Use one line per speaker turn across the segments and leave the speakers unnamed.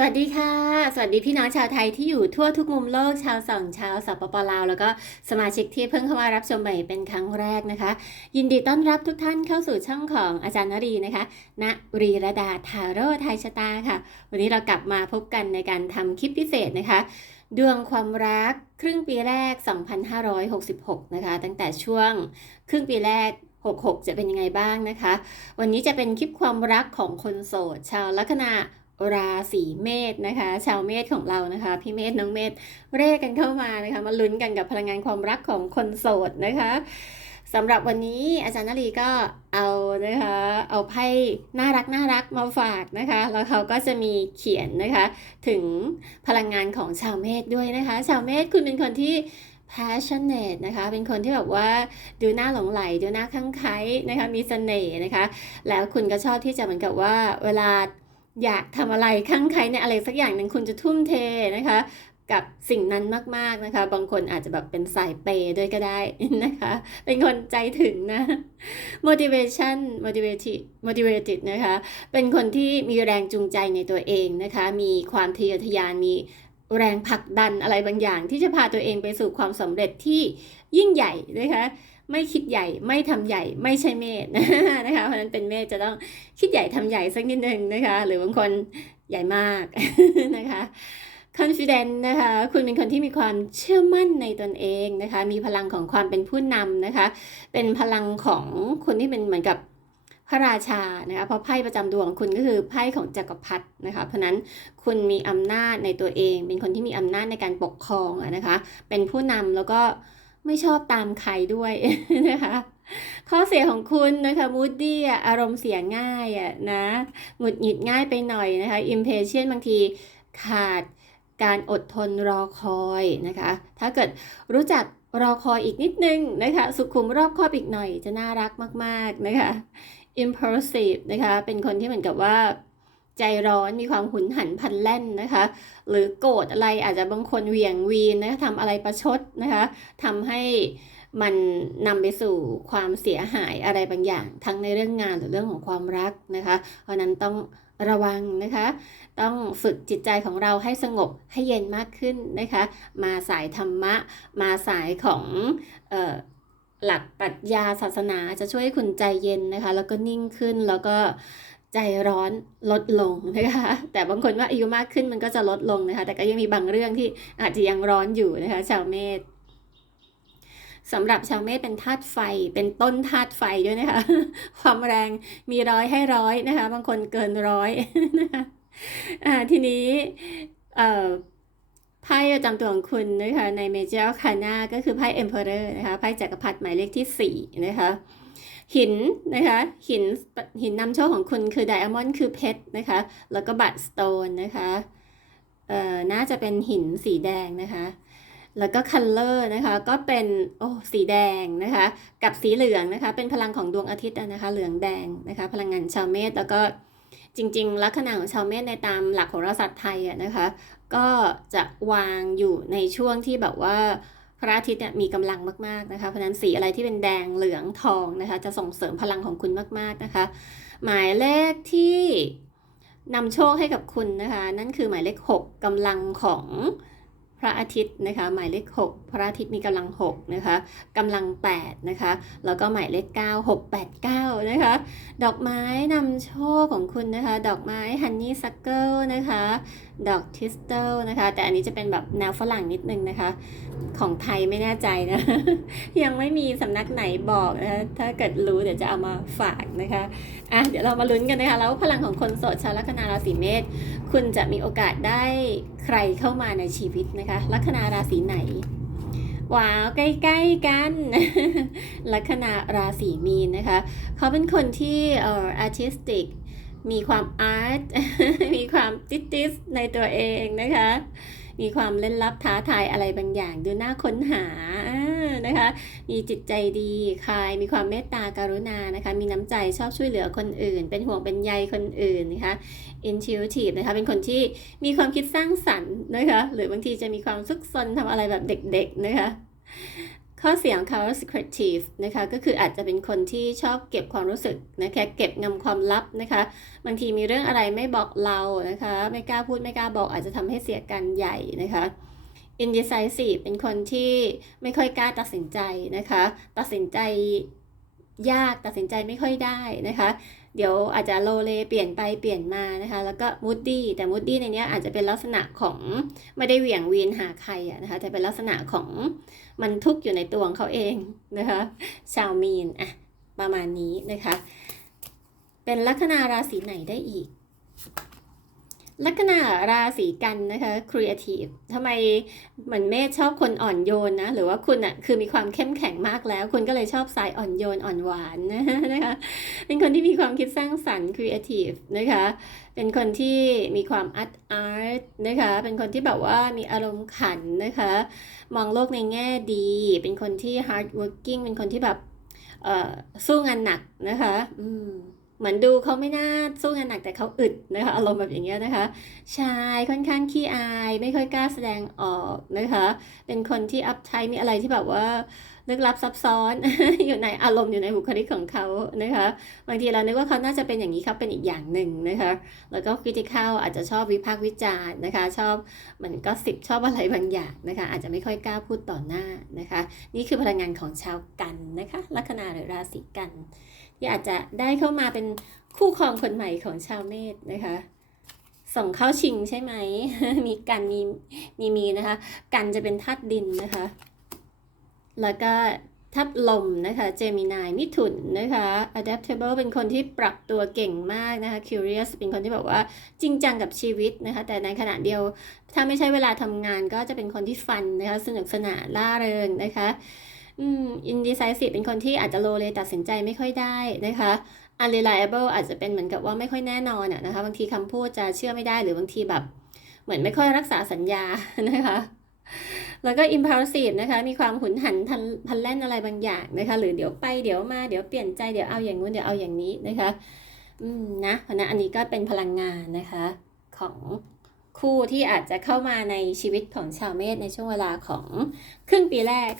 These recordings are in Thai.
สวัสดีค่ะ สวัสดีพี่น้องชาวไทยที่อยู่ทั่วทุกมุมโลกชาวสองชาวสปปลาว แล้วก็สมาชิกที่เพิ่งเข้ามารับชมใหม่เป็นครั้งแรกนะคะ ยินดีต้อนรับทุกท่านเข้าสู่ช่องของอาจารย์นรีนะคะณรีระดาทาโร่ไทยชะตาค่ะ วันนี้เรากลับมาพบกันในการทำคลิปพิเศษนะคะ ดวงความรักครึ่งปีแรก 2566 นะคะ ตั้งแต่ช่วงครึ่งปีแรก66 จะเป็นยังไงบ้างนะคะ วันนี้จะเป็นคลิปความรักของคนโสด ชาวลัคนา ราศีเมษนะคะ ชาวเมษของเรานะคะ พี่เมษน้องเมษเร่กันเข้ามานะคะ มาลุ้นกันกับพลังงานความรักของคนโสดนะคะสำหรับวันนี้อาจารย์นลีก็เอานะคะ เอาไพ่น่ารักน่ารักมาฝากนะคะ แล้วเขาก็จะมีเขียนนะคะ ถึงพลังงานของชาวเมษด้วยนะคะ ชาวเมษคุณเป็นคนที่ passionate นะคะ เป็นคนที่แบบว่าดูหน้าหลงไหล ดูหน้าข้างไคล้นะคะ มีเสน่ห์นะคะ แล้วคุณก็ชอบที่จะเหมือนกับว่าเวลา อยากทำอะไรข้างใครในอะไรสักอย่างหนึ่งคุณจะทุ่มเทนะคะ กับสิ่งนั้นมากๆนะคะ บางคนอาจจะแบบเป็นสายเปย์ด้วยก็ได้นะคะ เป็นคนใจถึงนะ motivation motivated motivated นะคะ เป็นคนที่มีแรงจูงใจในตัวเองนะคะ มีความทะเยอทะยานมีแรงผลักดันอะไรบางอย่างที่จะพาตัวเองไปสู่ความสำเร็จที่ยิ่งใหญ่นะคะ ไม่คิดใหญ่ไม่ทำใหญ่ไม่ใช่เมธนะคะเพราะฉะนั้นเป็นเมธจะต้องคิดใหญ่ทำใหญ่สักนิดนึงนะคะ หรือบางคนใหญ่มากนะคะ confident นะคะ คุณเป็นคนที่มีความเชื่อมั่นในตนเองนะคะ มีพลังของความเป็นผู้นำนะคะ เป็นพลังของคนที่เป็นเหมือนกับพระราชานะคะ เพราะไพ่ประจำดวงคุณก็คือไพ่ของจักรพรรดินะคะ เพราะนั้นคุณมีอำนาจในตัวเอง เป็นคนที่มีอำนาจในการปกครองนะคะ เป็นผู้นำแล้วก็ ไม่ชอบตามใครด้วยนะคะข้อเสียของคุณนะคะมูดดี้อะอารมณ์เสียง่ายอะนะหงุดหงิดง่ายไปหน่อยนะคะอิมเพช n บางทีขาดการอดทนรอคอยนะคะ ถ้าเกิดรู้จักรอคอยอีกนิดนึงนะคะ สุขุมรอบคอบอีกหน่อยจะน่ารักมาก ๆ นะคะ impulsive นะคะ เป็นคนที่เหมือนกับว่า ใจร้อนมีความหุนหันพันแล่นนะคะ หรือโกรธอะไรอาจจะบางคนเหวี่ยงวีนนะคะทำอะไรประชดนะคะทำให้มันนำไปสู่ความเสียหายอะไรบางอย่าง ทั้งในเรื่องงานหรือเรื่องของความรักนะคะ เพราะนั้นต้องระวังนะคะ ต้องฝึกจิตใจของเราให้สงบให้เย็นมากขึ้นนะคะ มาสายธรรมะ มาสายของออหลักปรัชญาศาสนาจะช่วยให้คุณใจเย็นนะคะ แล้วก็นิ่งขึ้นแล้วก็ ใจร้อนลดลงนะคะ แต่บางคนว่าอายุมากขึ้นมันก็จะลดลงนะคะ แต่ก็ยังมีบางเรื่องที่อาจจะยังร้อนอยู่นะคะ ชาวเมษสำหรับชาวเมษเป็นธาตุไฟ เป็นต้นธาตุไฟด้วยนะคะ ความแรงมีร้อยให้ร้อยนะคะ บางคนเกินร้อยนะคะทีนี้เอ่อ ไพ่ประจำตัวของคุณนะคะในเมเจอร์คานาก็คือไพ่ Emperor นะคะไพ่จักรพรรดิหมายเลขที่ 4 นะคะหินนะคะหินหินนำโชคของคุณคือไดอะมอนด์คือเพชรนะคะแล้วก็บัตสโตนนะคะเอ่อน่าจะเป็นหินสีแดงนะคะแล้วก็คัลเลอร์นะคะก็เป็นโอ้สีแดงนะคะกับสีเหลืองนะคะเป็นพลังของดวงอาทิตย์นะคะเหลืองแดงนะคะพลังงานชาวเมษแล้วก็จริงๆลัคนาของชาวเมษในตามหลักของราศาสตร์ไทยอะนะคะ ก็จะวางอยู่ในช่วงที่แบบว่าพระอาทิตย์เนี่ยมีกำลังมากๆนะคะ เพราะฉะนั้นสีอะไรที่เป็นแดงเหลืองทองนะคะ จะส่งเสริมพลังของคุณมากๆนะคะ หมายเลขที่นำโชคให้กับคุณนะคะ นั่นคือหมายเลข 6กำลังของพระอาทิตย์นะคะ หมายเลข 6 พระอาทิตย์มีกำลัง6นะคะกำลัง8นะคะแล้วก็หมายเลข 9 6 8 9นะคะดอกไม้นำโชคของคุณนะคะ ดอกไม้ฮันนี่ซักเกิลนะคะ ดอกทิสเติลนะคะ แต่อันนี้จะเป็นแบบแนวฝรั่งนิดนึงนะคะ ของไทยไม่แน่ใจนะ ยังไม่มีสำนักไหนบอกนะคะถ้าเกิดรู้เดี๋ยวจะเอามาฝากนะคะอะเดี๋ยวเรามาลุ้นกันนะคะ แล้วพลังของคนโสดชาวลัคนาราศีเมษคุณจะมีโอกาสได้ใครเข้ามาในชีวิตนะคะ ลัคนาราศีไหนว้าวใกล้ๆกัน ลัคนาราศีมีนนะคะ เขาเป็นคนที่เอ่อ artistic มีความอาร์ต มีความติสๆในตัวเองนะคะ มีความเล่นลับท้าทายอะไรบางอย่าง ดูน่าค้นหาอ่านะคะ มีจิตใจดีคาย มีความเมตตาการุณานะคะ มีน้ำใจชอบช่วยเหลือคนอื่น เป็นห่วงเป็นใยคนอื่นนะคะ intuitive นะคะ เป็นคนที่มีความคิดสร้างสรรค์นะคะ หรือบางทีจะมีความซุกซนทำอะไรแบบเด็กๆนะคะ ข้อเสียของเขา secretive นะคะก็คืออาจจะเป็นคนที่ชอบเก็บความรู้สึกนะคะเก็บงำความลับนะคะบางทีมีเรื่องอะไรไม่บอกเรานะคะไม่กล้าพูดไม่กล้าบอกอาจจะทำให้เสียกันใหญ่นะคะ indecisive เป็นคนที่ไม่ค่อยกล้าตัดสินใจนะคะ ตัดสินใจยากตัดสินใจไม่ค่อยได้นะคะ เดี๋ยวอาจจะโลเลเปลี่ยนไปเปลี่ยนมานะคะ แล้วก็มูดดี้แต่มูดดี้ในนี้อาจจะเป็นลักษณะของไม่ได้เหวี่ยงวีนหาใครอะนะคะแต่เป็นลักษณะของมันทุกข์อยู่ในตัวของเขาเองนะคะชาวมีนอะประมาณนี้นะคะ เป็นลัคนาราศีไหนได้อีก ลัคนาราศีกันนะคะ creative ทำไมเหมือนเมธชอบคนอ่อนโยนนะ หรือว่าคุณอะคือมีความเข้มแข็งมากแล้ว คุณก็เลยชอบสายอ่อนโยนอ่อนหวานนะคะเป็นคนที่มีความคิดสร้างสรรค์ creative นะคะเป็นคนที่มีความ art art นะคะเป็นคนที่แบบว่ามีอารมณ์ขันนะคะ มองโลกในแง่ดี เป็นคนที่ hard working เป็นคนที่แบบสู้งานหนักนะคะ อืม เหมือนดูเขาไม่น่าสู้งานหนักแต่เขาอึดนะคะอารมณ์แบบอย่างเงี้ยนะคะชายค่อนข้างขี้อาย ไม่ค่อยกล้าแสดงออกนะคะ เป็นคนที่อัพไทมีอะไรที่แบบว่า ลึกลับซับซ้อน อยู่ในอารมณ์อยู่ในบุคลิกของเขานะคะบางทีเรานึกว่าเขาน่าจะเป็นอย่างนี้เขาเป็นอีกอย่างหนึ่งนะคะแล้วก็คริติค a l อาจจะชอบวิพากษ์วิจารณ์นะคะ ชอบเหมือนก็สิบชอบอะไรบางอย่างนะคะ อาจจะไม่ค่อยกล้าพูดต่อหน้านะคะ นี่คือพลังงานของชาวกันนะคะลัคนาหรือราศีกันที่อาจจะได้เข้ามาเป็นคู่ครองคนใหม่ของชาวเมษนะคะส่งเข้าชิงใช่ไหม มีกันมีมีมีนะคะ กันจะเป็นธาตุดินนะคะ แล้วก็ธาตุลมนะคะเจมินายมิถุนนะคะ adaptable เป็นคนที่ปรับตัวเก่งมากนะคะ curious เป็นคนที่แบบว่าจริงจังกับชีวิตนะคะ แต่ในขณะเดียว ถ้าไม่ใช่เวลาทำงานก็จะเป็นคนที่ฟันนะคะ สนุกสนานล่าเริงนะคะอืม indecisive เป็นคนที่อาจจะโลเลตัดสินใจไม่ค่อยได้นะคะ unreliable อาจจะเป็นเหมือนกับว่าไม่ค่อยแน่นอนอะนะคะบางทีคำพูดจะเชื่อไม่ได้หรือบางทีแบบ เหมือนไม่ค่อยรักษาสัญญานะคะ แล้วก็ impulsive นะคะมีความหุนหันพลันพันแล่นอะไรบางอย่างนะคะ หรือเดี๋ยวไปเดี๋ยวมาเดี๋ยวเปลี่ยนใจเดี๋ยวเอาอย่างงู้นเดี๋ยวเอาอย่างนี้นะคะอืมนะเพราะฉะนั้นอันนี้ก็เป็นพลังงานนะคะของคู่ที่อาจจะเข้ามาในชีวิตของชาวเมษในช่วงเวลาของครึ่งปีแรก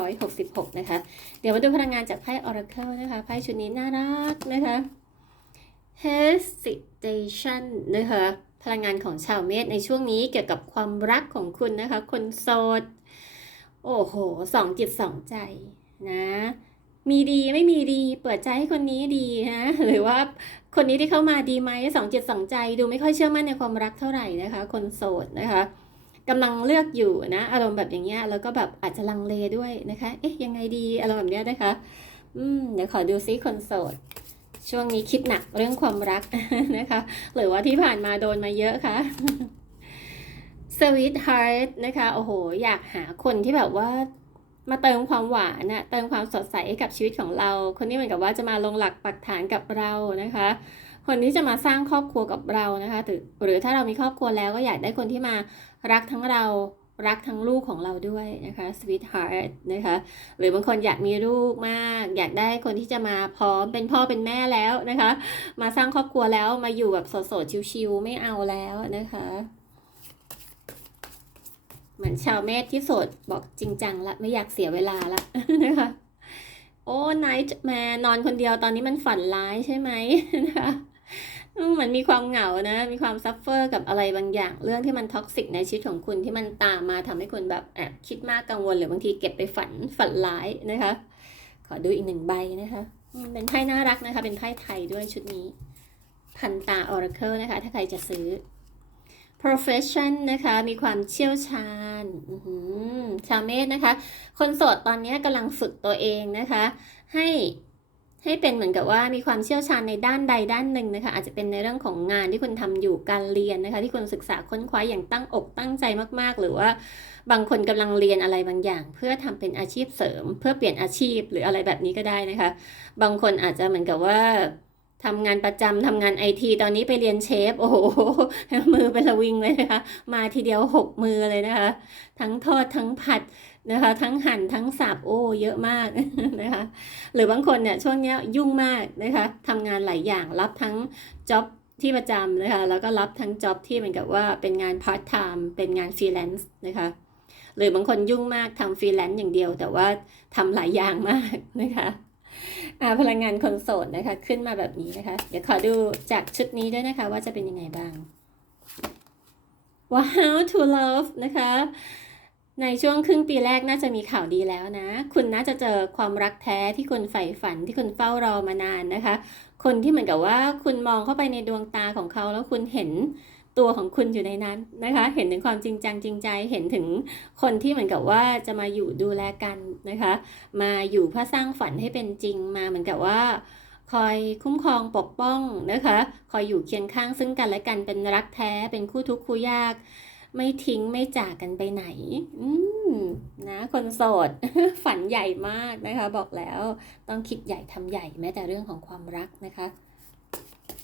2566 นะคะ เดี๋ยวมาดูพลังงานจากไพ่ Oracle นะคะ ไพ่ชุดนี้น่ารักนะคะ hesitation นะคะพลังงานของชาวเมษในช่วงนี้เกี่ยวกับความรักของคุณนะคะ คนโสด โอ้โหสองจิตสองใจนะ มีดีไม่มีดี เปิดใจให้คนนี้ดีนะหรือว่าคนนี้ที่เข้ามาดีไหมสองจิตสองใจ ดูไม่ค่อยเชื่อมั่นในความรักเท่าไหร่นะคะ คนโสดนะคะกำลังเลือกอยู่นะ อารมณ์แบบอย่างเงี้ยแล้วก็แบบอาจจะลังเลด้วยนะคะ เอ๊ะยังไงดีอารมณ์แบบเนี้ยนะคะ อืมเดี๋ยวขอดูซิคนโสด ช่วงนี้คิดหนักเรื่องความรักนะคะ หรือว่าที่ผ่านมาโดนมาเยอะคะ Sweet Heart นะคะโอ้โห อยากหาคนที่แบบว่ามาเติมความหวานนะเติมความสดใสให้กับชีวิตของเรา คนนี้เหมือนกับว่าจะมาลงหลักปักฐานกับเรานะคะ คนที่จะมาสร้างครอบครัวกับเรานะคะหรือถ้าเรามีครอบครัวแล้วก็อยากได้คนที่มารักทั้งเรา รักทั้งลูกของเราด้วยนะคะ sweetheart นะคะ หรือบางคนอยากมีลูกมาก อยากได้คนที่จะมาพร้อมเป็นพ่อเป็นแม่แล้วนะคะ มาสร้างครอบครัวแล้วมาอยู่แบบโสดๆชิวๆไม่เอาแล้วนะคะเหมือนชาวเมธที่โสดบอกจริงจังละไม่อยากเสียเวลาละนะคะโอ้ไนท์แมนอนคนเดียวตอนนี้มันฝันร้ายใช่ไหมนะคะ เหมือนมีความเหงานะ มีความซัฟเฟอร์กับอะไรบางอย่าง เรื่องที่มันท็อกซิกในชีวิตของคุณที่มันตามมาทำให้คุณแบบแอบคิดมากกังวลหรือบางทีเก็บไปฝันฝันร้ายนะคะ ขอดูอีกหนึ่งใบนะคะเป็นไพ่น่ารักนะคะ เป็นไพ่ไทยด้วยชุดนี้ พันตา Oracle นะคะ ถ้าใครจะซื้อ profession นะคะ มีความเชี่ยวชาญชาวเมธนะคะ คนโสดตอนนี้กำลังฝึกตัวเองนะคะ ให้ ให้เป็นเหมือนกับว่ามีความเชี่ยวชาญในด้านใดด้านหนึ่งนะคะอาจจะเป็นในเรื่องของงานที่คุณทำอยู่การเรียนนะคะ ที่คุณศึกษาค้นคว้าอย่างตั้งอกตั้งใจมาก ๆ หรือว่าบางคนกำลังเรียนอะไรบางอย่าง เพื่อทำเป็นอาชีพเสริม เพื่อเปลี่ยนอาชีพหรืออะไรแบบนี้ก็ได้นะคะ บางคนอาจจะเหมือนกับว่า ทำงานประจำทำงานไอทีตอนนี้ไปเรียนเชฟ โอ้โห มือเป็นระวิงเลยนะคะ มาทีเดียวหกมือเลยนะคะ ทั้งทอดทั้งผัดนะคะ ทั้งหั่นทั้งสับโอ้เยอะมากนะคะ หรือบางคนเนี่ยช่วงนี้ยุ่งมากนะคะทำงานหลายอย่างรับทั้งจ็อบที่ประจำนะคะ แล้วก็รับทั้งจ็อบที่เหมือนกับว่าเป็นงานพาร์ทไทม์เป็นงานฟรีแลนซ์นะคะหรือบางคนยุ่งมากทำฟรีแลนซ์อย่างเดียว แต่ว่าทำหลายอย่างมากนะคะ พลังงานคนโสดนะคะ ขึ้นมาแบบนี้นะคะ เดี๋ยวขอดูจากชุดนี้ด้วยนะคะ ว่าจะเป็นยังไงบ้าง ว้าว to love นะคะ ในช่วงครึ่งปีแรกน่าจะมีข่าวดีแล้วนะ คุณน่าจะเจอความรักแท้ที่คุณใฝ่ฝันที่คุณเฝ้ารอมานานนะคะ คนที่เหมือนกับว่าคุณมองเข้าไปในดวงตาของเขาแล้วคุณเห็น ตัวของคุณอยู่ในนั้นนะคะ เห็นถึงความจริงจังจริงใจ เห็นถึงคนที่เหมือนกับว่าจะมาอยู่ดูแลกันนะคะ มาอยู่เพื่อสร้างฝันให้เป็นจริงมาเหมือนกับว่า คอยคุ้มครองปกป้องนะคะ คอยอยู่เคียงข้างซึ่งกันและกันเป็นรักแท้เป็นคู่ทุกข์คู่ยาก ไม่ทิ้งไม่จากกันไปไหน อืมนะคนโสด ฝันใหญ่มากนะคะ บอกแล้วต้องคิดใหญ่ทำใหญ่แม้แต่เรื่องของความรักนะคะ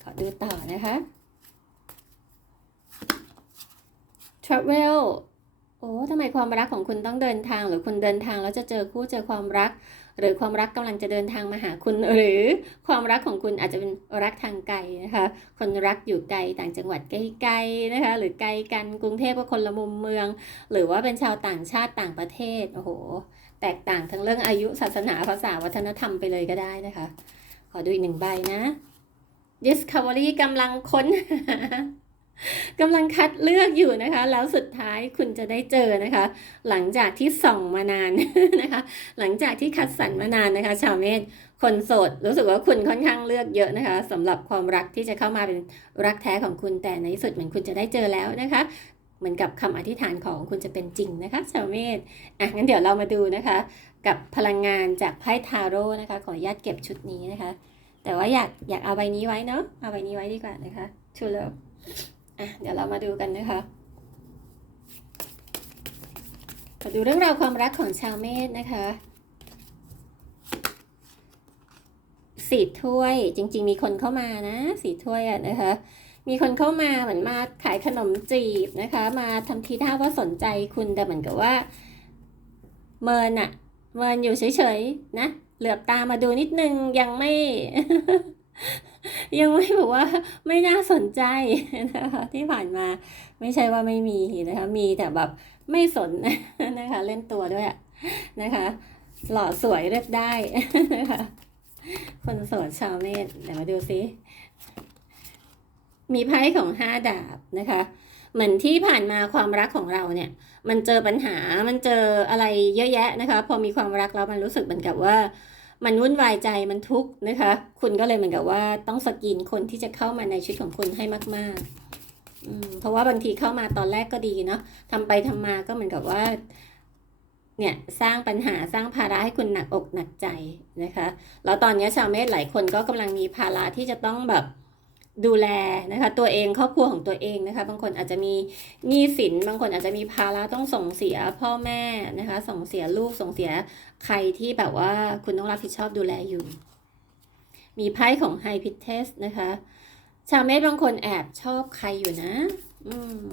ขอดูต่อนะคะ travel โอ้ทำไมความรักของคุณต้องเดินทาง หรือคุณเดินทางแล้วจะเจอคู่เจอความรัก หรือความรักกำลังจะเดินทางมาหาคุณ หรือความรักของคุณอาจจะเป็นรักทางไกลนะคะ คนรักอยู่ไกลต่างจังหวัดใกล้ๆนะคะ หรือไกลกันกรุงเทพก็คนละมุมเมือง หรือว่าเป็นชาวต่างชาติต่างประเทศ โอ้โห แตกต่างทั้งเรื่องอายุศาสนาภาษาวัฒนธรรมไปเลยก็ได้นะคะ ขอดูอีกหนึ่งใบนะ Discovery กำลังค้นหา กำลังคัดเลือกอยู่นะคะ แล้วสุดท้ายคุณจะได้เจอนะคะ หลังจากที่ส่องมานานนะคะ หลังจากที่คัดสรรมานานนะคะ ชาวเมษคนโสด รู้สึกว่าคุณค่อนข้างเลือกเยอะนะคะสำหรับความรักที่จะเข้ามาเป็นรักแท้ของคุณแต่ในที่สุดเหมือนคุณจะได้เจอแล้วนะคะ เหมือนกับคำอธิษฐานของคุณจะเป็นจริงนะคะ ชาวเมษอะงั้นเดี๋ยวเรามาดูนะคะ กับพลังงานจากไพ่ทาโร่นะคะ ขออนุญาตเก็บชุดนี้นะคะ แต่ว่าอยากอยากเอาใบนี้ไว้เนาะเอาใบนี้ไว้ดีกว่านะคะ To love อะเดี๋ยวเรามาดูกันนะคะมาดูเรื่องราวความรักของชาวเมษนะคะสีถ้วยจริง ๆ มีคนเข้ามานะสีถ้วยอะนะคะ มีคนเข้ามาเหมือนมาขายขนมจีบนะคะ มาทำทีท่าว่าสนใจคุณแต่เหมือนกับว่า เมินอะเมินอยู่เฉยๆนะ เหลือบตามาดูนิดนึงยังไม่ ยังไม่บอกว่าไม่น่าสนใจนะคะที่ผ่านมาไม่ใช่ว่าไม่มีนะคะมีแต่แบบไม่สนนะคะเล่นตัวด้วยอะนะคะหล่อสวยเรียบได้นะคะคนโสดชาวเมษเดี๋ยวมาดูซิมีไพ่ของห้าดาบนะคะเหมือนที่ผ่านมาความรักของเราเนี่ย มันเจอปัญหามันเจออะไรเยอะแยะนะคะ พอมีความรักแล้วมันรู้สึกเหมือนกับว่า มันวุ่นวายใจมันทุกข์นะคะ คุณก็เลยเหมือนกับว่าต้องสกรีนคนที่จะเข้ามาในชีวิตของคุณให้มากๆเพราะว่าบางทีเข้ามาตอนแรกก็ดีเนาะทำไปทำมาก็เหมือนกับว่า เนี่ยสร้างปัญหาสร้างภาระให้คุณหนักอกหนักใจนะคะ แล้วตอนนี้ชาวเมษหลายคนก็กำลังมีภาระที่จะต้องแบบ ดูแลนะคะตัวเองครอบครัวของตัวเองนะคะ บางคนอาจจะมีหนี้สิน บางคนอาจจะมีภาระต้องส่งเสียพ่อแม่นะคะ ส่งเสียลูกส่งเสียใครที่แบบว่าคุณต้องรับผิดชอบดูแลอยู่ มีไพ่ของไฮพิเทสนะคะ ชาวเมษบางคนแอบชอบใครอยู่นะ อืม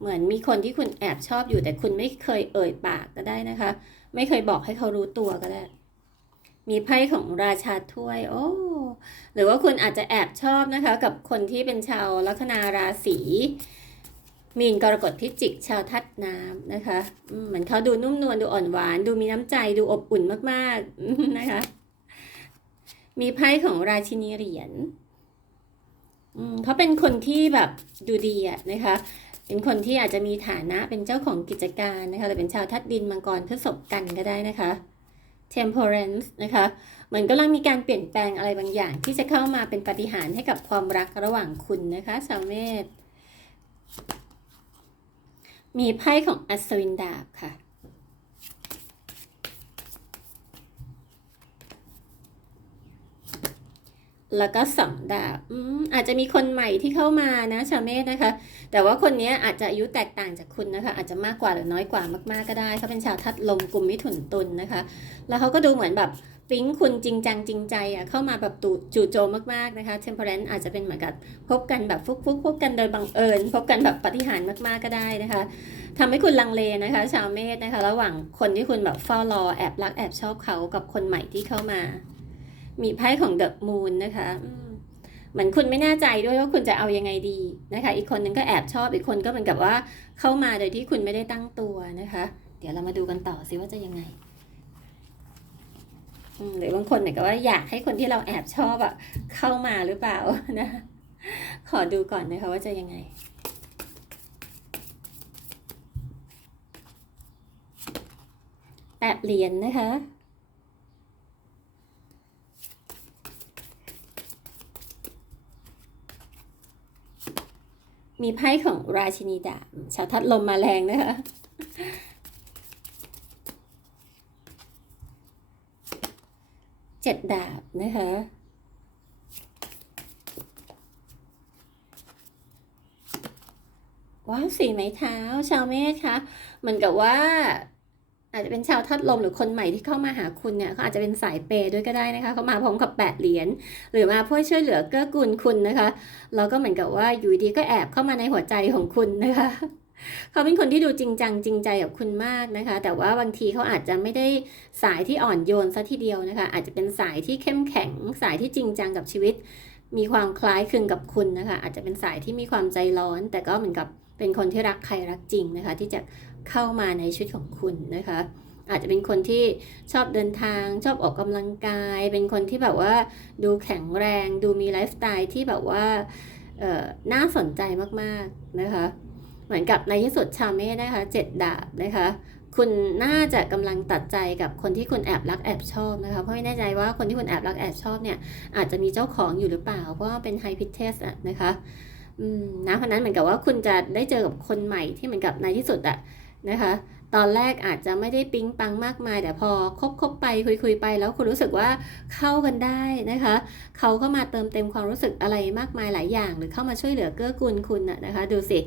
เหมือนมีคนที่คุณแอบชอบอยู่ แต่คุณไม่เคยเอ่ยปากก็ได้นะคะ ไม่เคยบอกให้เขารู้ตัวก็ได้ มีไพ่ของราชาถ้วย โอ้ หรือว่าคุณอาจจะแอบชอบนะคะกับคนที่เป็นชาวลัคนาราศีมีนกรกฎพิจิกชาวทัดน้ำนะคะเหมือนเขาดูนุ่มนวลดูอ่อนหวาน ดูมีน้ำใจดูอบอุ่นมากๆนะคะ มีไพ่ของราชินีเหรียญเขาเป็นคนที่แบบดูดีอะนะคะ เป็นคนที่อาจจะมีฐานะเป็นเจ้าของกิจการนะคะหรือเป็นชาวทัดดินมังกรพฤษภกันก็ได้นะคะ temperance นะคะเหมือนกำลังมีการเปลี่ยนแปลงอะไรบางอย่าง ที่จะเข้ามาเป็นปฏิหารให้กับความรักระหว่างคุณนะคะชาวเมษมีไพ่ของอัศวินดาบค่ะ แล้วก็สองดาบอืมอาจจะมีคนใหม่ที่เข้ามานะชาวเมษนะคะ แต่ว่าคนนี้อาจจะอายุแตกต่างจากคุณนะคะ อาจจะมากกว่าหรือน้อยกว่ามากๆก็ได้เขาเป็นชาวทัดลมกลุ่มมิถุนตุลนะคะ แล้วเขาก็ดูเหมือนแบบปิ๊งคุณจริงจังจริงใจอะเข้ามาแบบตูจู่โจมมากๆนะคะ temperance อาจจะเป็นเหมือนกับพบกันแบบฟุกๆพบกันโดยบังเอิญ พบกันแบบปฏิหารมากๆก็ได้นะคะทำให้คุณลังเลนะคะ ชาวเมษนะคะ ระหว่างคนที่คุณแบบเฝ้ารอแอบรักแอบชอบเขากับคนใหม่ที่เข้ามา มีไพ่ของเดอะมูนนะคะอืมเหมือนคุณไม่แน่ใจด้วยว่าคุณจะเอายังไงดีนะคะ อีกคนนึงก็แอบชอบอีกคนก็เหมือนกับว่าเข้ามาโดยที่คุณไม่ได้ตั้งตัวนะคะ เดี๋ยวเรามาดูกันต่อสิว่าจะยังไงอืมหรือบางคนเนี่ยก็ว่าอยากให้คนที่เราแอบชอบอะเข้ามาหรือเปล่านะขอดูก่อนนะคะว่าจะยังไงแปดเหรียญนะคะ มีไพ่ของราชินีดาบชาวทัดลมมาแรงนะคะเจ็ดดาบนะคะว้าวสีไม้เท้าชาวเมฆคะเหมือนกับว่า อาจจะเป็นชาวทัดลมหรือคนใหม่ที่เข้ามาหาคุณเนี่ยเขาอาจจะเป็นสายเปย์ด้วยก็ได้นะคะเขามาพร้อมกับแปดเหรียญหรือมาเพื่อช่วยเหลือเกื้อกูลคุณนะคะแล้วก็เหมือนกับว่าอยู่ดีก็แอบเข้ามาในหัวใจของคุณนะคะเขาเป็นคนที่ดูจริงจังจริงใจกับคุณมากนะคะ แต่ว่าบางทีเขาอาจจะไม่ได้สายที่อ่อนโยนซะทีเดียวนะคะ อาจจะเป็นสายที่เข้มแข็ง สายที่จริงจังกับชีวิต มีความคล้ายคลึงกับคุณนะคะ อาจจะเป็นสายที่มีความใจร้อน แต่ก็เหมือนกับเป็นคนที่รักใครรักจริงนะคะ ที่จะ เข้ามาในชีวิตของคุณนะคะ อาจจะเป็นคนที่ชอบเดินทาง ชอบออกกำลังกาย เป็นคนที่แบบว่าดูแข็งแรง ดูมีไลฟ์สไตล์ที่แบบว่าน่าสนใจมากๆนะคะ เหมือนกับในที่สุดชาเม่นะคะเจ็ดดาบนะคะคุณน่าจะกำลังตัดใจกับคนที่คุณแอบรักแอบชอบนะคะ เพราะไม่แน่ใจว่าคนที่คุณแอบรักแอบชอบเนี่ยอาจจะมีเจ้าของอยู่หรือเปล่า เพราะว่าเป็นไฮพิเทสอะนะคะ อืมนะเพราะนั้นเหมือนกับว่าคุณจะได้เจอกับคนใหม่ที่เหมือนกับในที่สุดอะ นะคะ ตอนแรกอาจจะไม่ได้ปิ๊งปังมากมาย แต่พอคบคบไปคุยคุยไป แล้วคุณรู้สึกว่าเข้ากันได้นะคะ เขาก็มาเติมเต็มความรู้สึกอะไรมากมายหลายอย่าง หรือเข้ามาช่วยเหลือเกื้อกูลคุณนะนะคะ ดูสิ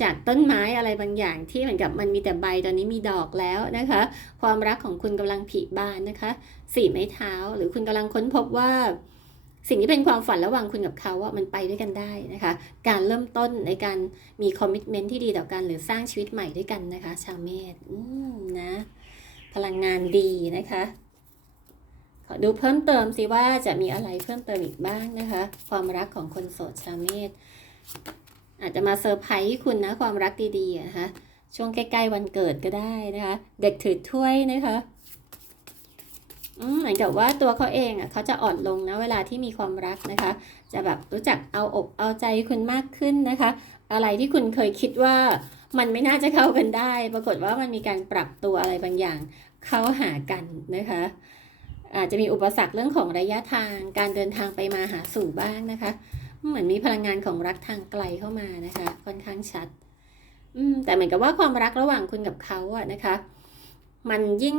จากต้นไม้อะไรบางอย่างที่เหมือนกับมันมีแต่ใบตอนนี้มีดอกแล้วนะคะ ความรักของคุณกำลังผลิบานนะคะ สี่ไม้เท้า หรือคุณกำลังค้นพบว่า สิ่งที่เป็นความฝันระหว่างคุณกับเขาว่ามันไปด้วยกันได้นะคะ การเริ่มต้นในการมีคอมมิชเมนที่ดีต่อกันหรือสร้างชีวิตใหม่ด้วยกันนะคะ ชาวเมษอืมนะ พลังงานดีนะคะ ขอดูเพิ่มเติมสิว่าจะมีอะไรเพิ่มเติมอีกบ้างนะคะ ความรักของคนโสดชาวเมษอาจจะมาเซอร์ไพรส์คุณนะความรักดีๆนะคะช่วงใกล้ ๆ วันเกิดก็ได้นะคะ เด็กถือถ้วยนะคะ เหมือนกับว่าตัวเขาเองอะเขาจะอ่อนลงนะเวลาที่มีความรักนะคะ จะแบบรู้จักเอาอกเอาใจคุณมากขึ้นนะคะ อะไรที่คุณเคยคิดว่ามันไม่น่าจะเข้ากันได้ ปรากฏว่ามันมีการปรับตัวอะไรบางอย่างเข้าหากันนะคะ อาจจะมีอุปสรรคเรื่องของระยะทางการเดินทางไปมาหาสู่บ้างนะคะ เหมือนมีพลังงานของรักทางไกลเข้ามานะคะ ค่อนข้างชัดอืมแต่เหมือนกับว่าความรักระหว่างคุณกับเขาอะนะคะ มันยิ่ง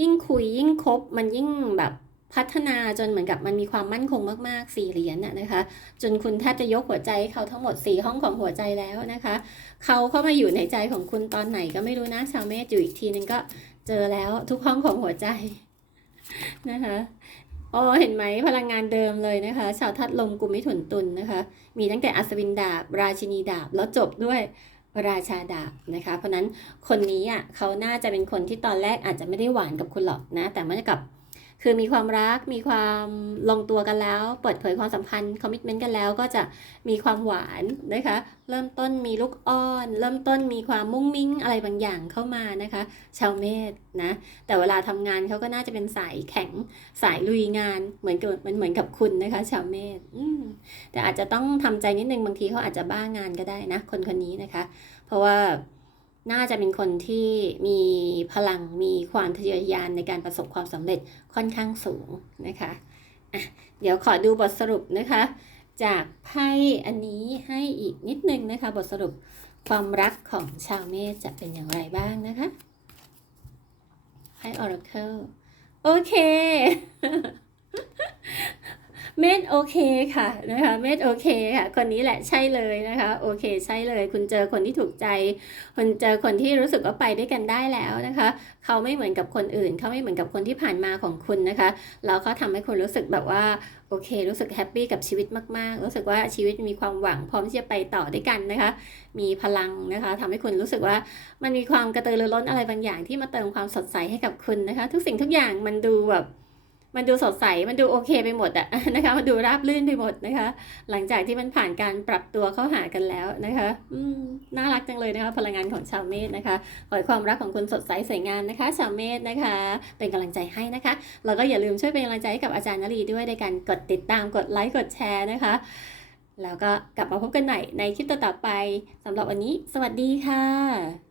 ยิ่งคุยยิ่งคบมันยิ่งแบบพัฒนาจนเหมือนกับมันมีความมั่นคงมากๆสี่เหรียญน่ะนะคะ จนคุณแทบจะยกหัวใจเขาทั้งหมดสี่ห้องของหัวใจแล้วนะคะ เขาเข้ามาอยู่ในใจของคุณตอนไหนก็ไม่รู้นะชาวเมษอยู่อีกทีนึงก็เจอแล้วทุกห้องของหัวใจนะคะโอ้เห็นไหมพลังงานเดิมเลยนะคะ ชาวทัดลมกุมมิถุนตุลนะคะ มีตั้งแต่อัศวินดาบ ราชินีดาบแล้วจบด้วย ราชาดาบนะคะ เพราะนั้นคนนี้อะเขาน่าจะเป็นคนที่ตอนแรกอาจจะไม่ได้หวานกับคุณหรอกนะ แต่เมื่อกับ คือมีความรักมีความลงตัวกันแล้ว เปิดเผยความสัมพันธ์คอมมิชเมนต์กันแล้วก็จะมีความหวานนะคะ เริ่มต้นมีลูกอ้อน เริ่มต้นมีความมุ้งมิ้งอะไรบางอย่างเข้ามานะคะ ชาวเมษนะแต่เวลาทำงานเขาก็น่าจะเป็นสายแข็งสายลุยงานเหมือนกับมันเหมือนกับคุณนะคะ ชาวเมษแต่อาจจะต้องทำใจนิดนึงบางทีเขาอาจจะบ้างานก็ได้นะ คนคนนี้นะคะ เพราะว่า น่าจะเป็นคนที่มีพลังมีความทะเยอทะยานในการประสบความสำเร็จค่อนข้างสูงนะคะอะเดี๋ยวขอดูบทสรุปนะคะ จากไพ่อันนี้ให้อีกนิดนึงนะคะ บทสรุปความรักของชาวเมษจะเป็นอย่างไรบ้างนะคะไพ่ Oracle โอเค เมธโอเคค่ะนะคะเมธโอเคค่ะ คนนี้แหละใช่เลยนะคะโอเคใช่เลย คุณเจอคนที่ถูกใจคุณเจอคนที่รู้สึกว่าไปด้วยกันได้แล้วนะคะ เขาไม่เหมือนกับคนอื่น เขาไม่เหมือนกับคนที่ผ่านมาของคุณนะคะแล้วเขาทำให้คุณรู้สึกแบบว่าโอเค รู้สึกแฮปปี้กับชีวิตมากๆ รู้สึกว่าชีวิตมีความหวังพร้อมที่จะไปต่อด้วยกันนะคะ มีพลังนะคะทำให้คุณรู้สึกว่ามันมีความกระตือรือร้นอะไรบางอย่างที่มาเติมความสดใสให้กับคุณนะคะ ทุกสิ่งทุกอย่างมันดูแบบ มันดูสดใส มันดูโอเคไปหมดอะนะคะ มันดูราบรื่นไปหมดนะคะ หลังจากที่มันผ่านการปรับตัวเข้าหากันแล้วนะคะ อืม น่ารักจังเลยนะคะ พลังงานของชาวเมษนะคะ ขอให้ความรักของคุณสดใสสวยงามนะคะ ชาวเมษนะคะ เป็นกำลังใจให้นะคะ แล้วก็อย่าลืมช่วยเป็นกำลังใจให้กับอาจารย์นรีด้วยในการกดติดตาม กดไลค์ กดแชร์นะคะ แล้วก็กลับมาพบกันใหม่ในคลิปต่อๆไปสำหรับวันนี้ สวัสดีค่ะ